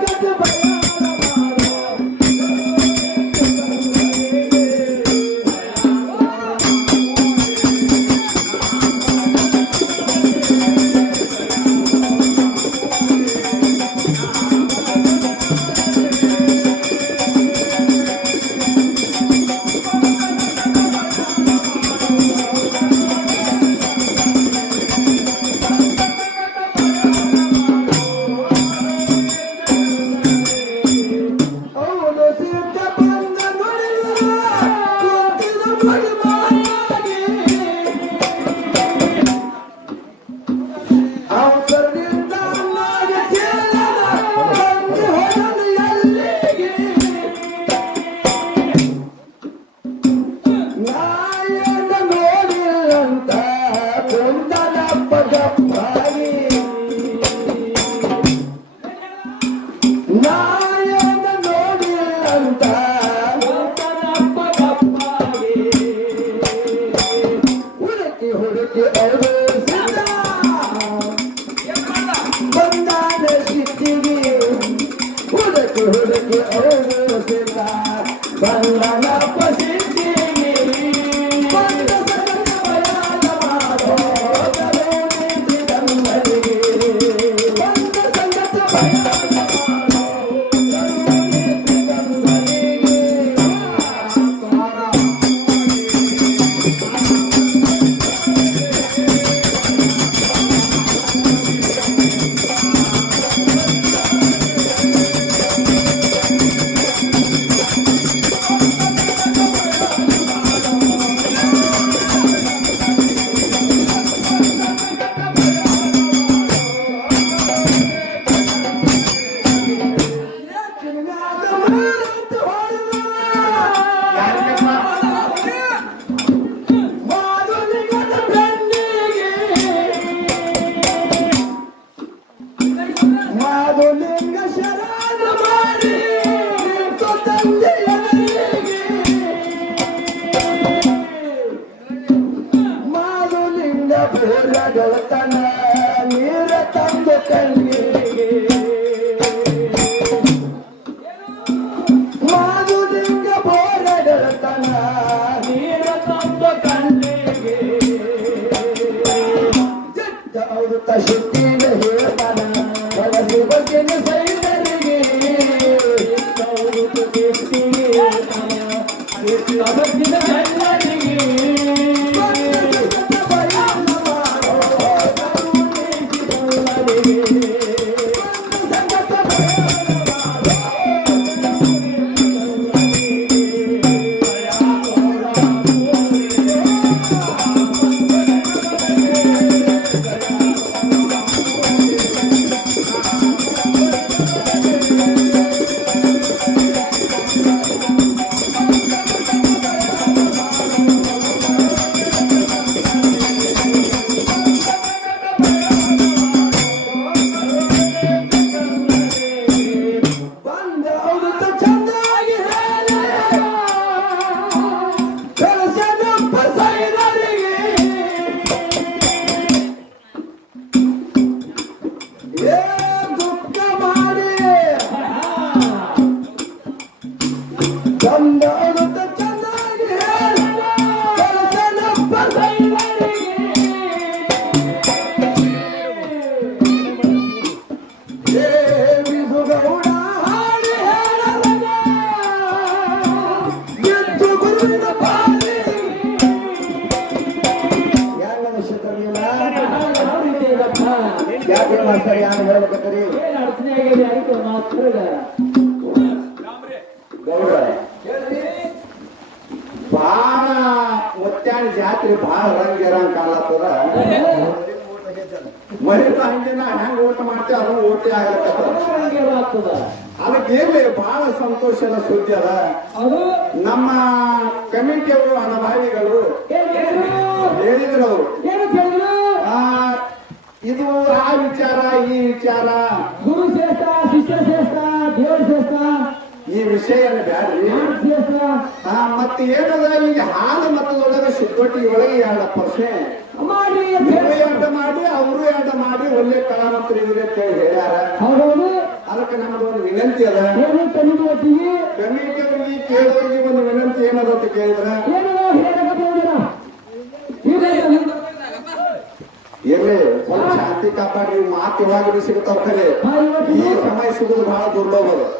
ಅವನು Hey. ಮಾಧುಲಿಂಗ ಭೂರಗಳ ತನ ನೀರ ತಂದು ಕಣ್ಣಿಗೆ ಯಾಕೆ ಮಾಸ್ತರ್ ಯಾರು ಹೇಳ್ಬೇಕಂತೀರಿ ಗೌಡ ಬಾಳ ಮುತ್ಯಾನ ಜಾತ್ರೆ ಬಾಳ ರಂಗೇರಂಗ್ ಕಾಣತ್ತದ ಮಹಿಳಾ ಹಂಗಿನ ಹೆಂಗ್ ಊಟ ಮಾಡ್ತೇವೆ ಅದು ಊಟ ಆಗತ್ತದ ಅದಕ್ಕೇನು ಬಹಳ ಸಂತೋಷದ ಸುದ್ದಿ ಅದ ನಮ್ಮ ಕಮಿಟಿಯವರು ಅನುಭವಿಗಳು ಹೇಳಿದ್ರು? ಅವರು ಇದು ಆ ವಿಚಾರ ಈ ವಿಚಾರ. ಗುರು ಶ್ರೇಷ್ಠ ಶಿಷ್ಯ ಶ್ರೇಷ್ಠ ದೇವರ ಶ್ರೇಷ್ಠ. ಈ ವಿಷಯ ಬ್ಯಾಡ್ರಿ. ಶ್ರೇಷ್ಠ. ಮತ್ತೆ ಏನದ? ಈಗ ಹಾಲು ಒಳಗೆ ಶುದ್ಧೊಟ್ಟಿ ಒಳಗೆ ಎರಡ ಪ್ರಶ್ನೆ. ಮಾಡಿ ಎರಡ ಮಾಡಿ ಅವರು ಎರಡ ಮಾಡಿ ಒಳ್ಳೆ ಕಲಾವಂತರು ಇದ್ರೆ ಅಂತ ಹೇಳಿ ಹೇಳ್ಯಾರ. ಹೌದೌದು. ಅದಕ್ಕೆ ನಮ್ದು ಒಂದು ವಿನಂತಿ ಅದ. ಏನು ಒಟ್ಟಿಗೆ ಕಮಿಟಿಯವರಿಗೆ ಕೇಳೋರಿಗೆ ಒಂದು ವಿನಂತಿ ಏನದ ಅಂತ ಕೇಳಿದ್ರ? ಏನು ಹೇಳಕತ್ತಿದ್ದೀರ ಎಲ್ಲಿ ಸ್ವಲ್ಪ ಶಾಂತಿ ಕಾಪಾಡಿ ಮಾತು ಯಾವಾಗ ಸಿಗುತ್ತಾವ ಇವತ್ತು ಈ ಸಮಯ ಸಿಗುದು ಬಹಳ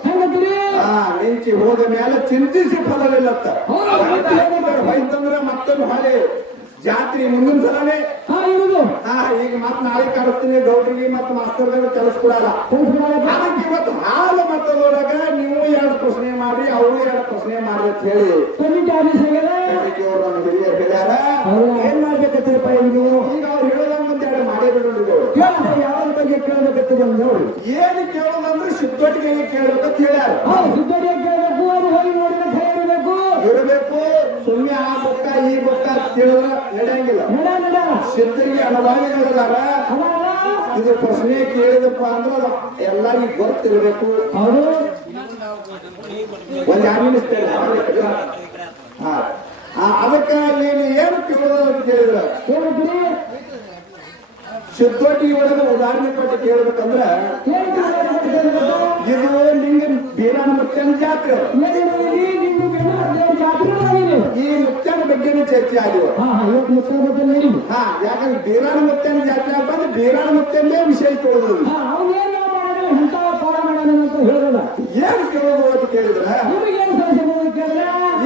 ಹೆಂಗತ್ತೀರಿ ಹಾ ಮಿಂಚಿ ಹೋದ ಮೇಲೆ ಚಿಂತಿಸಿ ಫಲವಿಲ್ಲತ್ತ ಹೋಯ್ತಂದ್ರೆ ಮತ್ತೊಂದು ಹೊಳೆ ಜಾತ್ರೆ ಮುಂದಿನ ಸಲನೇ. ಹಾ ಈಗ ಮತ್ ನಾಳೆ ಕರೆಸ್ತೀನಿ ಗೌಡ್ರಿಗೆ ಮತ್ ಮಾಸ್ತರ್ಗಳು ಕಲಿಸ್ಕೊಡಲ್ಲ. ಅದಕ್ಕೆ ಇವತ್ತು ಹಾಲು ಮತದೊಳಗ ನೀವು ಎರಡು ಪ್ರಶ್ನೆ ಮಾಡಿ ಅವರು ಎರಡು ಪ್ರಶ್ನೆ ಮಾಡ್ರಿ ಅಂತ ಹೇಳಿ. ಅವರು ನಮ್ಮ ಹಿರಿಯರು ಹೇಳ್ಯಾರ ಏನ್ ಈಗ ನೀವು ಈಗ ಅವ್ರು ಹೇಳೋದಂಗ ಒಂದ್ ಎರಡು ಮಾಡೇ ಯಾವ ಬಗ್ಗೆ ಕೇಳಬೇಕಂತ ಬಂದು ನೋಡಿ ಏನು ಕೇಳೋದಂದ್ರೆ ಸಿದ್ದೊಟ್ಟಿಗೆ ಕೇಳ್ಬೇಕಂತ ಹೇಳ್ಯಾರ. ಹಾ ಸಿದ್ಧರಿಗೆ ಕೇಳಬೇಕು ಅದು ಹೋಗಿ ನೋಡ್ಬೇಕು ಹೇಳಬೇಕು ಇರಬೇಕು. ಸುಮ್ಮನೆ ಆ ಬೊಕ್ಕ ಈ ಬೊಕ್ಕ ಕೇಳಿದ್ರೆ ಕೇಳಿದ್ರ ನಡೆಯಂಗಿಲ್ಲ. ನಡ ನಡ ಸಿದ್ಧರಿಗೆ ಅನುಭವಿಗಳಿದಾರ ನೋಡಿದಾರ ಇದು ಪ್ರಶ್ನೆ ಕೇಳಿದಪ್ಪ ಅಂದ್ರೆ ಅದು ಎಲ್ಲರಿಗೂ ಗೊತ್ತಿರಬೇಕು. ಅವರು ಒಂದು ಎರಡು ನಿಮಿಷ ಅದಕ್ಕ ನೀನು ಏನು ಕೇಳೋದು ಅಂತ ಕೇಳಿದ್ರ. ಸಿದ್ದೊಟ್ಟಿ ಒಳಗೆ ಉದಾಹರಣೆ ಕೊಟ್ಟು ಕೇಳ್ಬೇಕಂದ್ರ ಇದು ನಿಂಗೆ ಬೀರಾನ ಮುಖ್ಯನ ಜಾತ್ರೆ. ಈ ಮುಖ್ಯನ ಬಗ್ಗೆನೇ ಚರ್ಚೆ ಆಗಿವ ಹಾ ಯಾಕಂದ್ರೆ ಬೇರಾನ ಮುಖ್ಯನ ಜಾತ್ರೆ ಬಂದು ಬೇರಾನ ಮುಖ್ಯನೇ ವಿಷಯ ಹೇಳೋದ ಏನ್ ಕೇಳೋದು ಅಂತ ಕೇಳಿದ್ರ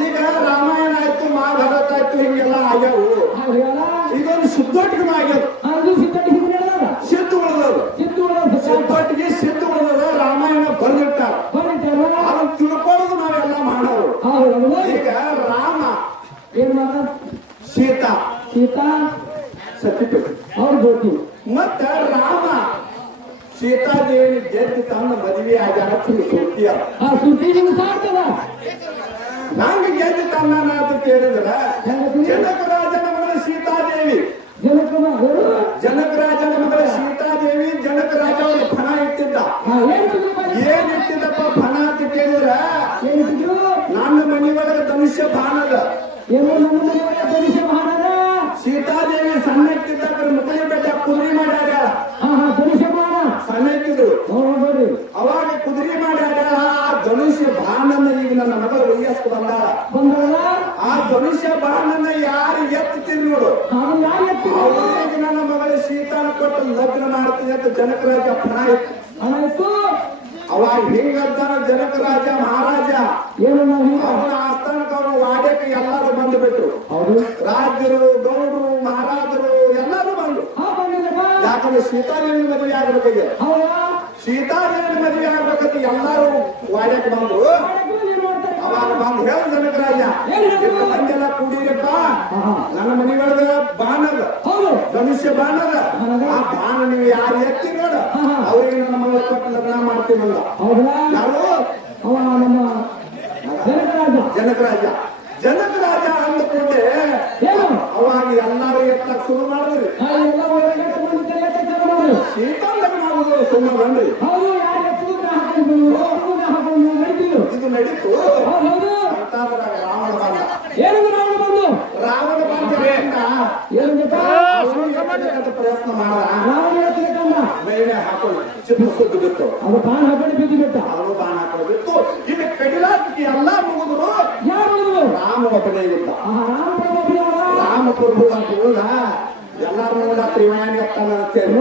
ಈಗ ರಾಮಾಯಣ ಆಯ್ತು ಮಹಾಭಾರತ ಆಯ್ತು ಹಿಂಗೆಲ್ಲ ಆಗ್ಯಾವು. ಇದೊಂದು ಸುದ್ದೊಟ್ಟಿಗೆ ಆಗ್ಯದ ಅದು ಸಿದ್ಧತೆ ಹಿಡಿದ ಸಿದ್ದು ಉಳಿದದು ಸಿದ್ದು ಸಿದ್ದೊಟ್ಟಿಗೆ ಸಿದ್ದು ಉಳಿದದ ರಾಮಾಯಣ ಬರ್ದಿರ್ತಾರ ಬಂದಿದ್ದಾರ ಅದನ್ನ ತಿಳ್ಕೊಳ್ಳೋದು ನಾವೆಲ್ಲ ಮಾಡೋರು ಹೌದು ಈಗ ರಾಮ ಏನ್ ಮಾಡ ಸೀತಾ ಸೀತಾ ಸತ್ಯಪತಿ ಅವ್ರು ಗೊತ್ತು ಮತ್ತ ರಾಮ ಸೀತಾದೇವಿ ಗೆದ್ದು ತನ್ನ ಮದುವೆ ಆಗ್ಯಾರ ಸುರ್ತಿಯ ಆ ಸುದ್ದಿ ನಿಮ್ಗೆ ಸಾರ್ತದ ನಂಗೆ ಗೆದ್ದು ತನ್ನ ಅಂತ ಕೇಳಿದ್ರ ಜನಕ ರಾಜನ ಮಗಳ ಸೀತಾದೇವಿ ಜನಕ್ರಮ ಅವರು ಜನಕ ರಾಜನ ಮಗಳ ಸೀತಾದೇವಿ ಜನಕ ರಾಜ ಅವ್ರ ಫಣ ಇಟ್ಟಿದ್ದ ಹಾ ಏನ್ ತಿಳ್ಕೊಂಡ್ರಿ? ಏನ್ ಇಟ್ಟಿದ್ದಪ್ಪ ಫಣ ಅಂತ ಕೇಳಿದ್ರ ಏನ್ ತಿಳ್ದ್ರು? ನನ್ನ ಮನಿ ಒಳಗೆ ಧನುಷ್ಯ ಬಾಣದ ಏನು ನಮ್ಮ ಮನೆಯೊಳಗೆ ಧನುಷ್ಯ ಮಹಾರಾಜ ಸೀತಾದೇವಿ ಸಣ್ಣ ಇಟ್ಟಿದ್ದ ಮುಖಳಿ ಬೆಟ್ಟ ಕುದುರೆ ಮಾಡ್ಯಾರ ಹಾ ಹಾ ಧನುಷ್ಯ ಬಾಣ ಸಣ್ಣ ಇಟ್ಟಿದ್ರು ಹೌದು ನೋಡ್ರಿ ಅವಾಗ ಕುದುರೆ ಮಾಡ್ಯಾರ ಆ ಧನುಷ್ಯ ಬಾಣನ್ನ ಈಗ ನನ್ನ ಮಗಳು ವಯಸ್ಸು ಬಂದಾಳ ಬಂದವಲ್ಲ ಆ ಧನುಷ್ಯ ಬಾಣನ್ನ ಯಾರು ಎತ್ತುತ್ತೀರಿ ನೋಡು ಅದನ್ನ ಯಾರು ಎತ್ತಿ ಅವರಿಗೆ ನನ್ನ ಮಗಳ ಸೀತಾನ ಕೊಟ್ಟು ಲಗ್ನ ಮಾಡ್ತೀನಿ ಅಂತ ಜನಕರಾಜ ಫಣ ಇತ್ತು ಹಣ ಇತ್ತು ಅವಾಗ ಜನಕ ರಾಜ ಮಹಾರಾಜ. ಏನು ಅವನ ಆಸ್ಥಾನಕ್ಕೆ ಅವನು ವಾಡ್ಯಕ್ಕೆ ಎಲ್ಲರೂ ಬಂದು ಬಿಟ್ರು ಹೌದು. ರಾಜ್ಯರು ಗೌಡರು ಮಹಾರಾಜರು ಎಲ್ಲರೂ ಬಂದ್ರು. ಯಾಕಂದ್ರೆ ಸೀತಾದೇವಿ ಮದುವೆ ಆಗ್ಬೇಕಾಗಿದೆ ಸೀತಾದೇವಿ ಮದುವೆ ಆಗ್ಬೇಕಂತ ಎಲ್ಲರೂ ವಾಡ್ಯಕ್ಕೆ ಬಂದ್ರು. ಅವಾಗ ಬಂದು ಹೇಳ ಜನಕರಾಜ. ಇಷ್ಟು ಮಂದಿಯೆಲ್ಲ ಕೂಡಿರಪ್ಪ ನನ್ನ ಮನೆ ಒಳಗ ಬಾಣದ ಧನುಷ್ಯ ಬಾಣದ ಆ ಬಾಣ ನೀವು ಯಾರು ಎತ್ತಿ ನೋಡ ಅವ್ರಿಗೆ ನಮ್ಮ ಲಗ್ನ ಮಾಡ್ತೀನಲ್ಲ ಹೌದಾ? ನಾವು ಅವ ನಮ್ಮ ಜನಕರಾಜ. ಜನಕರಾಜ. ಜನಕರಾಜ ಏನು? ಅವಾಗ ಎಲ್ಲರೂ ಎತ್ತಕ್ ಶುರು ಮಾಡಿದ್ರಿ. ಆ ಎಲ್ಲ ಒಳಗೆ ತಗೊಂಡು ತಲೆ ಕೆತ್ತಕ್ಕೆ ಮಾಡೋದು. ಸೀತಾ ಲಗ್ನ ಆಗೋದು ಸುಮ್ಮನೆ ಬಂದ್ರಿ ಇದು ನಡೀತು. ರಾವಣ ಬಂದ ಏನು ನಾವು ಬಂದು ರಾವಣ ಬಂದ ಏನು ಗೊತ್ತಾ ಪ್ರಯತ್ನ ಮಾಡ ರಾವಣ ಹೇಳ್ತಿದ್ದಮ್ಮ ಮೇಲೆ ಸುದ್ದು ಬಿತ್ತು ಅದು ಬಾಣ ಹಾಕೊಂಡು ಬಿದ್ದು ಬಿಟ್ಟ. ಅವನು ಬಾಣ ಹಾಕೊಂಡು ಬಿತ್ತು. ಇಲ್ಲಿ ಕಡಿಲಾಟಕ್ಕೆ ಎಲ್ಲಾ ಮುಗಿದ್ರು. ಯಾರು? ರಾಮ ಒಬ್ಬನೇ ಇದ್ದ. ರಾಮ ಪ್ರಭು ಅಂತ ಹೋದ ಎಲ್ಲಾರು ನೋಡ ತ್ರಿವಾಣಿ ಅಪ್ಪನ ಅಂತೇಳಿ.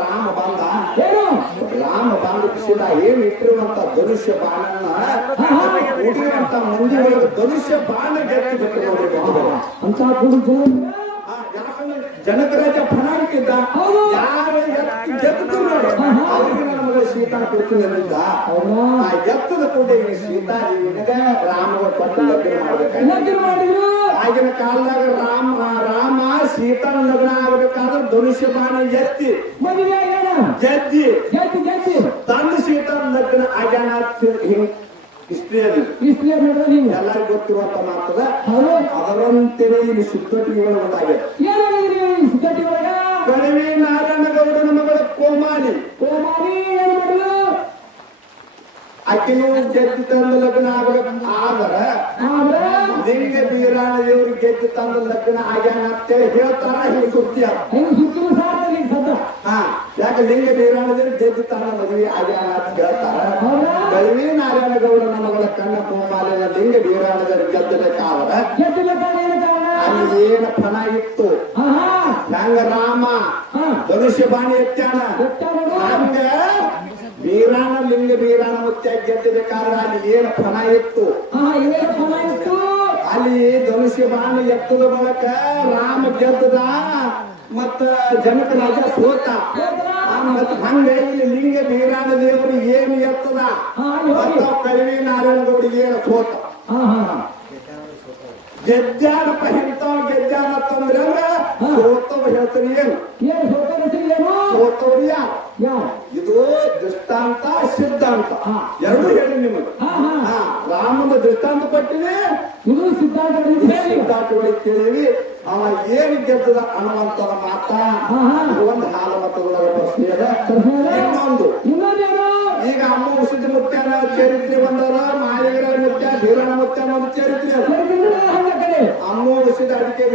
ರಾಮ ಬಂದ. ಏನು? ರಾಮ ಬಂದ ಸೀದಾ ಏನು ಇಟ್ಟಿರುವಂತ ಧನುಷ್ಯ ಬಾಣನ್ನ ಉಡಿಯುವಂತ ಮಂದಿ ಧನುಷ್ಯ ಬಾಣ ಗೆದ್ದು ಬಿಟ್ಟು ನೋಡ್ರಿ. ಅಂತ ಜನಕರಾಜ ಪ್ರಣಾಳಿಕೆಯಿಂದ ಯಾರು ಎತ್ತು ಗೆದ್ದು ಅವ್ರಿಗೆ ನನ್ನ ಮಗ ಸೀತಾ ಆ ಎತ್ತದ ಕೊಡೆ ಸೀತಾ ಕೊಟ್ಟು ಲಗ್ನ ಮಾಡಿದ್ರು. ಆಗಿನ ಕಾಲದಾಗ ರಾಮ ರಾಮ ಸೀತಾನ ಲಗ್ನ ಆಗ್ಬೇಕಾದ್ರೆ ಧನುಷ್ಯ ಬಾಣ ಎತ್ತಿ. ಗೆದ್ದು ತನ್ನ ಸೀತಾನ ಲಗ್ನ ಆಗ್ಯಾನ ಹಿಂಗ್ ಎಲ್ಲರಿಗೂ ಗೊತ್ತಿರುವಂತ ಮಾತದ. ಅದರಂತೆ ಅದರಂತೆಯೇ ಇಲ್ಲಿ ಸುತ್ತೋಟಿಗಳು ಒಂದಾಗಿದೆ ಏನು ನಾರಾಯಣ ಒಳಗ ಕಣಿವೆ ನಾರಾಯಣಗೌಡನ ಮಗಳ ಕೋಮಾಲಿ. ಕೋಮಾರಿ ಏನು ಮಾಡಿದ್ರು ಆಕೆಯು ಗೆದ್ದು ತಂದ ಲಗ್ನ ಆಗ್ಬೇಕು ಆದ್ರೆ? ಆದ್ರೆ? ಲಿಂಗ ಬೀರಾಣ ದೇವ್ರು ಗೆದ್ದು ತಂದ ಲಗ್ನ ಆಗ್ಯಾನ ಅಂತೇಳಿ ಹೇಳ್ತಾರ ಹಿಂಗೆ ಸುತ್ತಲೂ ಈಗ ಸದ್ದ ಹಾ ಯಾಕ ಲಿಂಗ ದೇವ್ರು ಗೆದ್ದು ತಂದ ಮದುವೆ ಆಗ್ಯಾನ ಅಂತ ಹೇಳ್ತಾರ? ನಾರಾಯಣ ನಾರಾಯಣಗೌಡನ ಮಗಳ ಕಣ್ಣ ಕೋಮಾಲಿನ ಲಿಂಗ ಬೀರಾಣದಲ್ಲಿ ದೇವ್ರು ಗೆದ್ದಬೇಕಾದ್ರೆ ಏನು ಹಂಗ ರಾಮ. ಧನುಷ್ಯ ಬಾಣಿ ಎತ್ತಾನ. ಹಂಗ ಬೀರಾಣ ಲಿಂಗ ಬೀರಾಣ ಮುತ್ಯ ಕಾರಣ ಅಲ್ಲಿ ಏನ ಫಲ ಇತ್ತು. ಅಲ್ಲಿ ಧನುಷ್ಯ ಬಾಣ ಎತ್ತದ ಬಳಕ ರಾಮ ಗೆದ್ದದ ಮತ್ತ ಜನಕ ರಾಜ ಸೋತ. ಮತ್ತ ಹಂಗ ಇಲ್ಲಿ ಲಿಂಗ ಬೀರಾಣ ದೇವರು ಏನು ಎತ್ತದ? ಮತ್ತ ಕರಿವಿ ನಾರಾಯಣ ನಾರಾಯಣಗೌಡಿಗೆ ಏನು ಸೋತ. ಗೆಜ್ಜಾನಪ್ಪ ಇಂಥವ್ ಗೆಜ್ಜಾನ ಅಂತಂದ್ರೆ ಸೋತವ ಹೇಳ್ತೀನಿ ಏನು? ಏನ್ ಸೋತರ ಹೆಸರು ಏನು? ಸೋತವ್ರು ಯಾರು? ಇದು ದೃಷ್ಟಾಂತ ಸಿದ್ಧಾಂತ. ಹಾ. ಎರಡು ಹೇಳಿ ನಿಮಗೆ. ಹಾ ಹಾ. ಹಾ ರಾಮನ ದೃಷ್ಟಾಂತ ಪಟ್ಟಿದೆ ಇದು ಸಿದ್ಧಾಂತ ಸಿದ್ಧಾಂತಗಳು ಕೇಳಿವಿ ಅವ ಏನು ಗೆದ್ದದ ಅನ್ನುವಂತದ ಮಾತ? ಒಂದು ಹಾಲ ಮತಗಳ ಪ್ರಶ್ನೆ? ಇನ್ನೊಂದು. ಈಗ ಅಮ್ಮ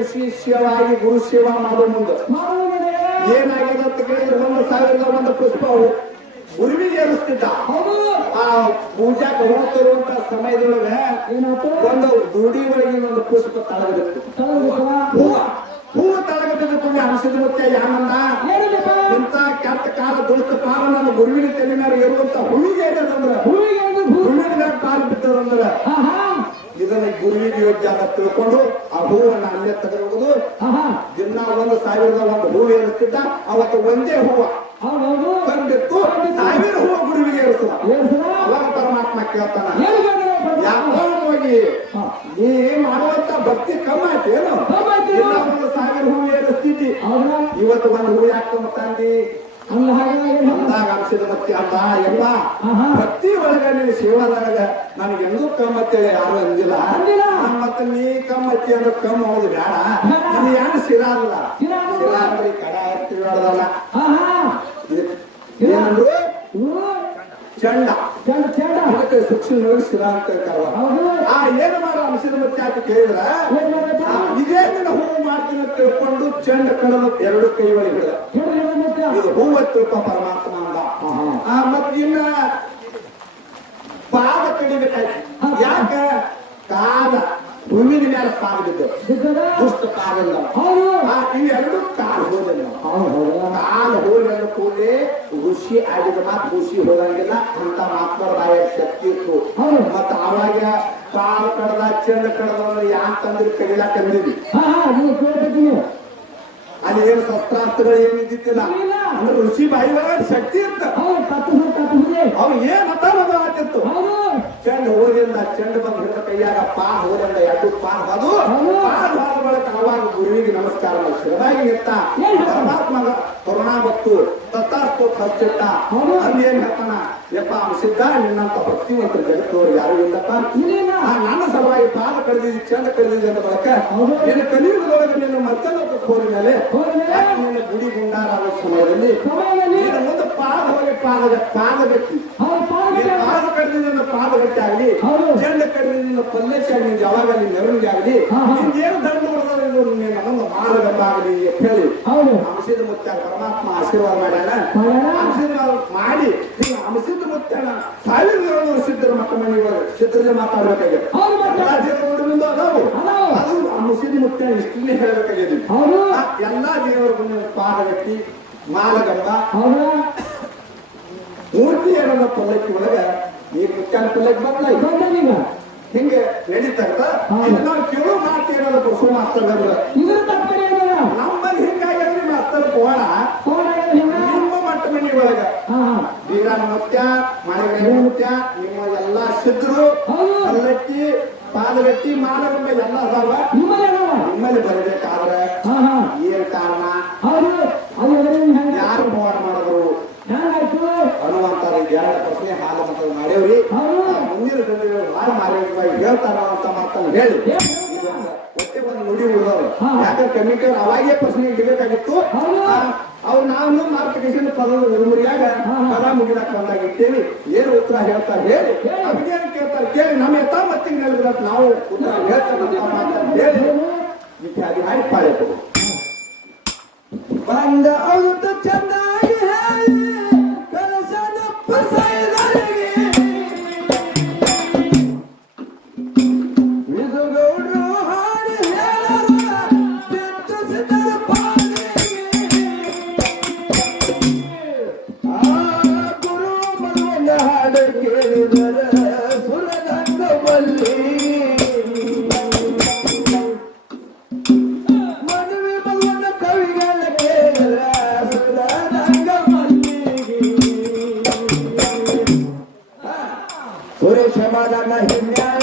ಅಡಿಕೆ ವಿಶೇಷವಾಗಿ ಗುರು ಶಿವ ಮಾಡೋ ಮುಂದೆ. ಏನಾಗಿದೆ ಅಂತ ಕೇಳಿದ್ರೆ ಒಂದು ಸಾವಿರದ ಒಂದು ಪುಷ್ಪ ಗುರುವಿಗೆ ಏರಿಸ್ತಿದ್ದ ಆ ಪೂಜಾ ಹೋಗ್ತಿರುವಂತ ಸಮಯದೊಳಗೆ ಒಂದು ದುಡಿ ಒಳಗೆ ಒಂದು ಪುಷ್ಪ ತಲೆಬಿತ್ತಲ್ಲ? ಹೂವ, ಹೂವು ತಳಗದಿದ್ದು ತುಂಬ ಅನಿಸಿದ ಮತ್ತೆ ಯಾನಂದ ಇಂತ ಕೆಟ್ಟ ಕಾಲ ದುಷ್ಟ ಕಾಲ ನನ್ನ ಗುರುವಿನ ತಲೆ ಮೇಲೆ ಇರುವಂತ ಹುಳಿಗೆ ಏನದಂದ್ರ ಹುಳಿಗೆ ಹುಳಿನ ಕಾಲು ಬಿದ್ದದಂದ್ರ? ಆಹಾ ಇದನ್ನ ಗುರುವಿಗೆ ಯೋಗ್ಯ ಅಂತ ತಿಳ್ಕೊಂಡು ಆ ಹೂವನ್ನ ಅಲ್ಲೇ ತಗೊಂಡು ದಿನ ಒಂದು ಸಾವಿರದ ಒಂದು ಹೂವು ಏರಿಸ್ತಿದ್ದ ಅವತ್ತು ಒಂದೇ ಹೂವ. ತಂದಿತ್ತು ಬಂದಿತ್ತು ಸಾವಿರ ಹೂವು ಗುರುವಿಗೆ ಏರಿಸುವ? ಅವಾಗ ಪರಮಾತ್ಮ ಕೇಳ್ತಾನ ಹೋಗಿ. ನೀ ಮಾಡುವಂತ ಭಕ್ತಿ ಕಮ್ಮ ಆಯ್ತೇನು ಒಂದು ಸಾವಿರ ಹೂವು ಏರಿಸ್ತಿದ್ದಿ? ಇವತ್ತು ಒಂದು ಹೂವು ಯಾಕೆ ತಂದಿ? ಅಂದಾಗ ಅನ್ಸಿದ ಮತ್ತೆ ಅಂದ ಎಲ್ಲ ಪ್ರತಿ ಭಕ್ತಿ ಒಳಗ ನೀನು ಸೇವಾದಾಗ ನನಗೆ ಎಂದೂ ಕಮ್ಮತ್ತೆ ಯಾರು ಅಂದಿಲ್ಲ. ಮತ್ತೆ ನೀ ಕಮ್ಮತ್ತೆ ಅಂದ್ರೆ ಕಮ್ಮ ಹೋದ ಬೇಡ. ಅದು ಏನು ಶಿರಾ ಅಲ್ಲ ಶಿರಾ ಅಂದ್ರೆ ಕಡ ಹೇಳದಲ್ಲ ಏನಂದ್ರು ಚಂಡ. ಚಂಡ ಚಂಡ. ಅದಕ್ಕೆ ನೋಡಿ ಶಿರಾ ಅಂತ ಆ ಏನು ಮಾಡೋ ಅಂಶದ ಮತ್ತೆ ಅಂತ ಕೇಳಿದ್ರ? ಇದೇ ದಿನ ಹೂವು ಮಾಡ್ತೀನಿ ತಿಳ್ಕೊಂಡು ಚೆಂಡ ಕಡದ ಎರಡು ಕೈ ಒಳಗೆ ಹಿಡಿದ ಹೂವ ತಿಳ್ಕೊ ಪರಮಾತ್ಮ ಅಂದ. ಮತ್ ಇನ್ನ ಪಾದ ಕಡಿಬೇಕಾಯ್ತು. ಯಾಕ? ಕಾಲ ಹೂವಿನ ಮೇಲೆ ಪಾದ ಬಿದ್ದು ಹೌದು. ಆ, ಇವೆರಡು ಕಾಲು ಹೋದಲ್ಲ ಹೌದು ಹೌದಾ? ಕಾಲು ಹೋದ ಕೂಡಲೇ ಋಷಿ ಆಗಿದ ಮಾತು ಋಷಿ ಹೋದಂಗಿಲ್ಲ. ಅಂತ ಮಾತ್ರ ಬಾಯ ಶಕ್ತಿ ಇತ್ತು. ಮತ್ತ ಅವಾಗ ಕಾಲು ಕಡದ ಚೆಂಡ ಕಡದ ಯಾಕಂದ್ರೆ ಕಡಿಲಾಕ ಅಂದಿದ್ವಿ ಹಾ ಹಾ ನೀವು ಕೇಳ್ತಿದ್ದೀನಿ ಅಲ್ಲಿ ಏನು ಶಸ್ತ್ರಾಸ್ತ್ರಗಳು ಏನು ಇದ್ದಿದ್ದಿಲ್ಲ? ಅಂದ್ರೆ ಋಷಿ ಬಾಯಿ ಒಳಗಡೆ ಶಕ್ತಿ ಇರ್ತ ಅವ್ರು ಅವ್ನು ಏನ್ ಮತ ಮತ ಹೌದು. ಚೆಂಡ ಹೋದಿಂದ ಚೆಂಡ ಬಂದು ಹಿಡಿದ ಕೈಯಾಗ ಪಾ ಹೋದಿಂದ ಎರಡು ಪಾ ಅದು ಹೋದ. ಬಳಿಕ ಅವಾಗ ಗುರುವಿಗೆ ನಮಸ್ಕಾರ ಶಿವನಾಗಿ ಶಿರದಾಗಿ ಪರಮಾತ್ಮ ಕೊರೋನಾ ಬತ್ತು ತತ್ತಾಸ್ತು ಹಚ್ಚಿಟ್ಟ ಹೌದು. ಅಲ್ಲಿ ಏನ್ ಹೇಳ್ತಾನ? ಯಪ್ಪ ಅಂಶಿದ್ದ ನಿನ್ನಂತ ಭಕ್ತಿವಂತರ ಜಗತ್ತವ್ರು ಯಾರು ಇಲ್ಲಪ್ಪ? ನನ್ನ ಸಲುವಾಗಿ ಪಾದ ಕಳೆದಿದ್ದಿ ಚೆಂಡ ಕಳೆದಿದ್ದಿ ಅಂತ ಬಳಕ ಏನು ನಿನ್ನ ಕಲಿಯುಗದೊಳಗೆ ನಿನ್ನ ಮತ್ತೊಂದು ಯಾಕೆ ನಿನ್ನ ಗುಡಿ ಗುಂಡಾರ ಆಗೋ ಸಮಯದಲ್ಲಿ ಸಮಯದಲ್ಲಿ ಮುಂದೆ ಪಾದ ಹೋಗಿ ಪಾದ ಗಟ್ಟಿ ಪಾದ ನೀನ್ ಪಾದ ಗಟ್ಟಿ ಆಗಲಿ. ಚೆಂಡ ಕಡಿದಿಂದ ಪಲ್ಲಕ್ಕಿ ಆಗಲಿ ಯಾವಾಗ ಅಲ್ಲಿ ಮೆರವಣಿಗೆ ಆಗಲಿ ದಂಡ ಹಾ. ನಿನ್ಗೇನು ದಂಡ ಹೊಡೆದ್ರೆ ಇದು ನಿನ್ನ ನಮ್ಮ ಮಾರ್ಗ ಆಗಲಿ ಅಂತ ಹೇಳಿ ಹೌದು. ಅಂಶದ ಮುತ್ತ ಪರಮಾತ್ಮ ಆಶೀರ್ವಾದ ಮಾಡ್ಯಾನ? ಆಶೀರ್ವಾದ ಮಾಡಿ ನೀವು ಅಂಶದ ಮುತ್ತನ ಸಾವಿರ ಏಳ್ನೂರು ಸಿದ್ಧರ ಮಕ್ಕ ಮನೆಗಳು ಸಿದ್ಧರಿಗೆ ಮಾತಾಡ್ಬೇಕಾಗಿದೆ. ಅದಾವು. ಅದು ಅಂಶದ ಮುತ್ತ ಇಷ್ಟನ್ನೇ ಹೇಳಬೇಕಾಗಿದೆ. ಎಲ್ಲಾ ದೇವರುಗಳ ಪಾದಗಟ್ಟಿ ಮಾಲಗಂಬ ಮೂರ್ತಿ ಏನದ ಪಲ್ಲಕ್ಕಿ ಒಳಗ ಈ ಮುತ್ಯಾನ ಪಲ್ಲಕ್ಕಿ ಬಂದ ಹಿಂಗೆ. ನಾವು ಕೇಳೋ ಮಾತು ಏನದ ಬಸವ ಮಾಸ್ತರ್ ಇದ್ರ ತಪ್ಪನೇ ನಮ್ಮಲ್ಲಿ ಹಿಂಗಾಗಿ ಮಾಸ್ತರ್ ಕೋಣ. ಹಿಂಗ ನಿಮ್ಮ ಮಟ್ಟ ಮನಿ ಒಳಗ ಬೀರಾನ ಮುತ್ಯ ಮಳೆಗಳ ಮುತ್ಯ ನಿಮ್ಮ ಎಲ್ಲಾ ಸಿದ್ರು ಹೌದು. ಪಲ್ಲಕ್ಕಿ ಪಾದಗಟ್ಟಿ ಮಾಲಗಂಬ ಎಲ್ಲ ಅದಾವ. ನಿಮ್ಮಲ್ಲಿ ಬರಬೇಕಾದ್ರೆ ಏನ್ ಕಾರಣ? ಯಾರು ಮೋಡ ಮಾಡಿದ್ರು? ಅನ್ನುವಂತ ಎರಡು ಪ್ರಶ್ನೆ ಹಾಲು ಮತ ಮಾಡೇವ್ರಿ. ಮುಂದಿನ ದಿನಗಳಲ್ಲಿ ಭಾಳ ಮಾರ್ಗವಾಗಿ ಹೇಳ್ತಾರ ಅಂತ ಮಾತನ್ನು ಹೇಳಿ ಏನ್? ಇದೊಂದು ಒಟ್ಟೆ ಒಂದು ನುಡಿ ಉಳಿದವರು ಯಾಕಂದ್ರೆ ಅವಾಗೇ ಪ್ರಶ್ನೆ ಇಡಬೇಕಾಗಿತ್ತು. ಅವ್ರು ನಾನು ಮಾರ್ಕೆಟೇಷನ್ ಪದದ ಮುರಿಯಾಗ. ಪದ ಮುಗಿದಾಕ ಬಂದಾಗ ಏನು ಉತ್ತರ ಹೇಳ್ತಾರೆ ಹೇಳಿ. ಅಭಿಜ್ಞಾನ ಕೇಳ್ತಾರೆ. ಕೇಳಿ ನಮ್ಮ ಎತ್ತ ಮತ್ತೆ ನೆಲಬಿಡ ನಾವು ಉತ್ತರ ಹೇಳ್ತಾರೆ ಹೇಳಿ. ಇತ್ಯಾದಿ ಹಾಡಿ ಪಾಳೆ ಬಂದ ಅವರು ಚೆನ್ನಾಗಿ Hallelujah.